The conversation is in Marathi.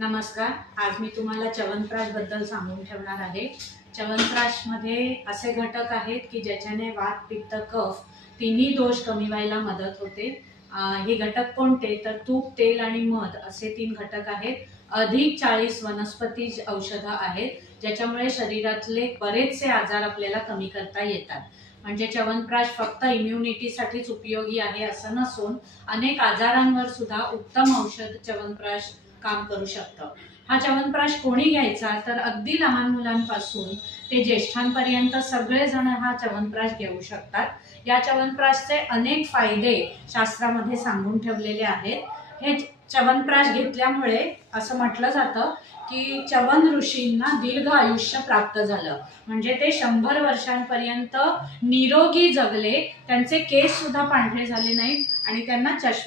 नमस्कार. आज मी तुम्हाला च्यवनप्राशबद्दल सांगून ठेवणार आहे. च्यवनप्राशमध्ये असे घटक आहेत की ज्याच्याने वात पित्त कफ तिन्ही दोष कमी व्हायला मदत होते. हे घटक कोणते? तर तूप तेल आणि मध असे तीन घटक आहेत. अधिक चाळीस वनस्पती औषधं आहेत ज्याच्यामुळे शरीरातले बरेचसे आजार आपल्याला कमी करता येतात. म्हणजे च्यवनप्राश फक्त इम्युनिटीसाठीच उपयोगी आहे असं नसून अनेक आजारांवर सुद्धा उत्तम औषध च्यवनप्राश काम करू शकतं. हा च्यवनप्राश कोणी घ्यायचा? तर अगदी लहान मुलांपासून ते ज्येष्ठांपर्यंत सगळेजण हा च्यवनप्राश घेऊ शकतात. या च्यवनप्राशचे अनेक फायदे शास्त्रामध्ये सांगून ठेवलेले आहेत. हे च्यवनप्राश घेतल्यामुळे असं म्हटलं जातं की च्यवन ऋषींना दीर्घ आयुष्य प्राप्त झालं. म्हणजे ते शंभर वर्षांपर्यंत निरोगी जगले. त्यांचे केस सुद्धा पांढरे झाले नाहीत आणि त्यांना चष्मा